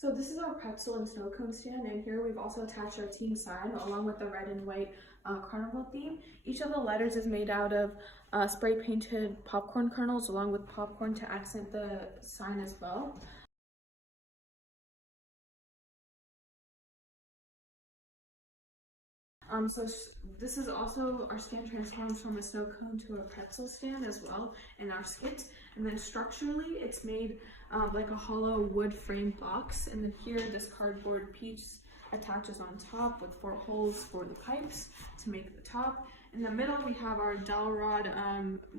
So this is our pretzel and snow cone stand, and here we've also attached our team sign along with the red and white carnival theme. Each of the letters is made out of spray painted popcorn kernels along with popcorn to accent the sign as well. This is also, our stand transforms from a snow cone to a pretzel stand as well in our skit. And then structurally, it's made like a hollow wood frame box. And then here, this cardboard piece attaches on top with 4 holes for the pipes to make the top. In the middle, we have our dowel rod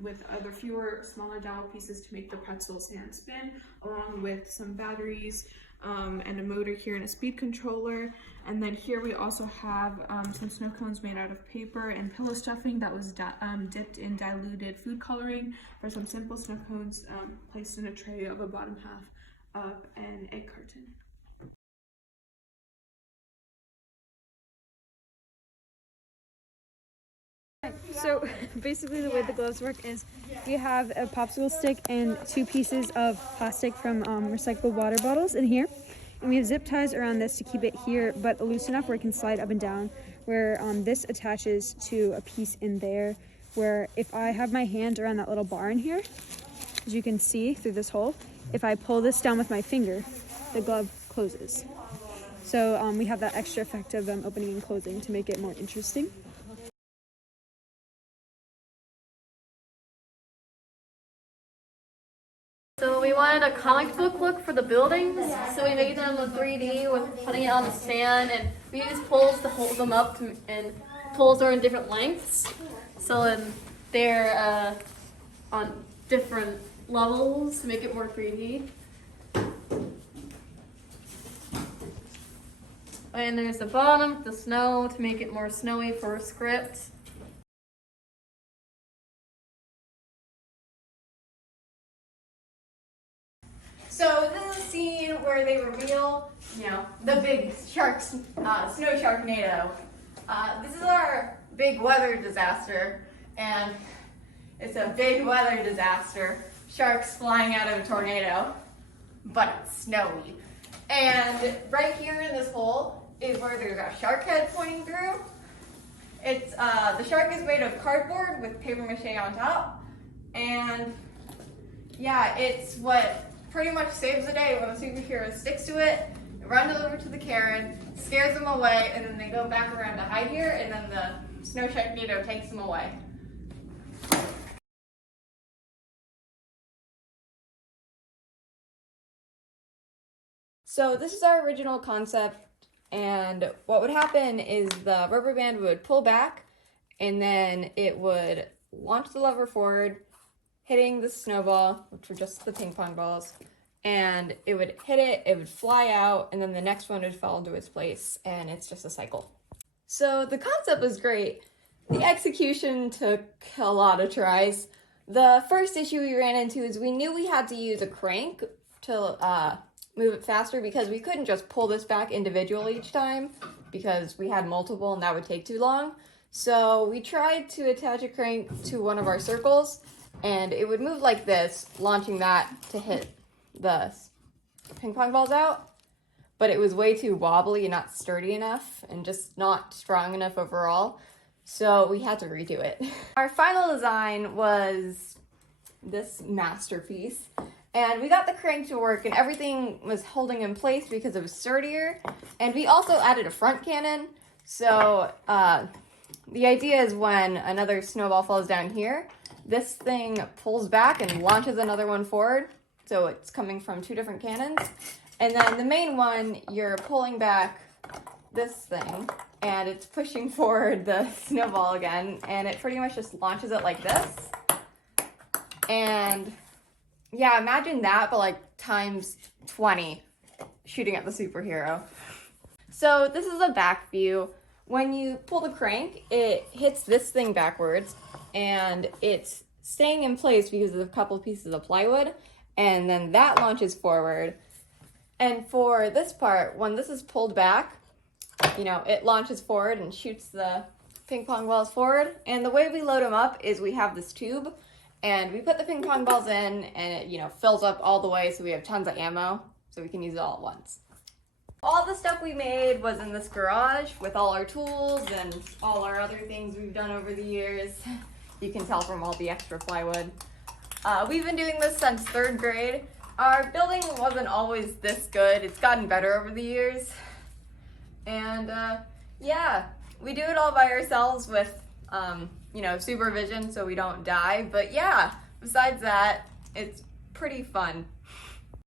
with other fewer smaller dowel pieces to make the pretzel stand spin, along with some batteries, and a motor here and a speed controller. And then here we also have some snow cones made out of paper and pillow stuffing that was dipped in diluted food coloring for some simple snow cones placed in a tray of a bottom half of an egg carton. So basically the way the gloves work is you have a popsicle stick and 2 pieces of plastic from recycled water bottles in here. And we have zip ties around this to keep it here, but loose enough where it can slide up and down, where this attaches to a piece in there, where if I have my hand around that little bar in here, as you can see through this hole, if I pull this down with my finger, the glove closes. So we have that extra effect of opening and closing to make it more interesting. So we wanted a comic book look for the buildings, so we made them in 3D with putting it on the stand, and we used poles to hold them up, and poles are in different lengths, so then they're on different levels to make it more 3D. And there's the bottom, the snow, to make it more snowy for a script. So this is a scene where they reveal, the big shark, snow sharknado. This is our big weather disaster, and it's a big weather disaster. Sharks flying out of a tornado, but it's snowy. And right here in this hole is where there's a shark head pointing through. It's the shark is made of cardboard with paper mache on top, and yeah, it's what pretty much saves the day when a superhero sticks to it, runs over to the Karen, scares them away, and then they go back around to hide here, and then the snow sharknado takes them away. So this is our original concept, and what would happen is the rubber band would pull back, and then it would launch the lever forward, hitting the snowball, which were just the ping pong balls, and it would hit it, it would fly out, and then the next one would fall into its place, and it's just a cycle. So the concept was great. The execution took a lot of tries. The first issue we ran into is we knew we had to use a crank to move it faster, because we couldn't just pull this back individually each time because we had multiple and that would take too long. So we tried to attach a crank to one of our circles, and it would move like this, launching that to hit the ping pong balls out. But it was way too wobbly and not sturdy enough and just not strong enough overall. So we had to redo it. Our final design was this masterpiece. And we got the crank to work and everything was holding in place because it was sturdier. And we also added a front cannon. So the idea is when another snowball falls down here, this thing pulls back and launches another one forward. So it's coming from 2 different cannons. And then the main one, you're pulling back this thing and it's pushing forward the snowball again. And it pretty much just launches it like this. And yeah, imagine that, but like times 20 shooting at the superhero. So this is a back view. When you pull the crank, it hits this thing backwards and it's staying in place because of a couple of pieces of plywood, and then that launches forward. And for this part, when this is pulled back, it launches forward and shoots the ping pong balls forward. And the way we load them up is we have this tube and we put the ping pong balls in and it, fills up all the way so we have tons of ammo so we can use it all at once. All the stuff we made was in this garage with all our tools and all our other things we've done over the years. You can tell from all the extra plywood. We've been doing this since 3rd grade. Our building wasn't always this good. It's gotten better over the years. And yeah, we do it all by ourselves with, you know, supervision so we don't die. But yeah, besides that, it's pretty fun.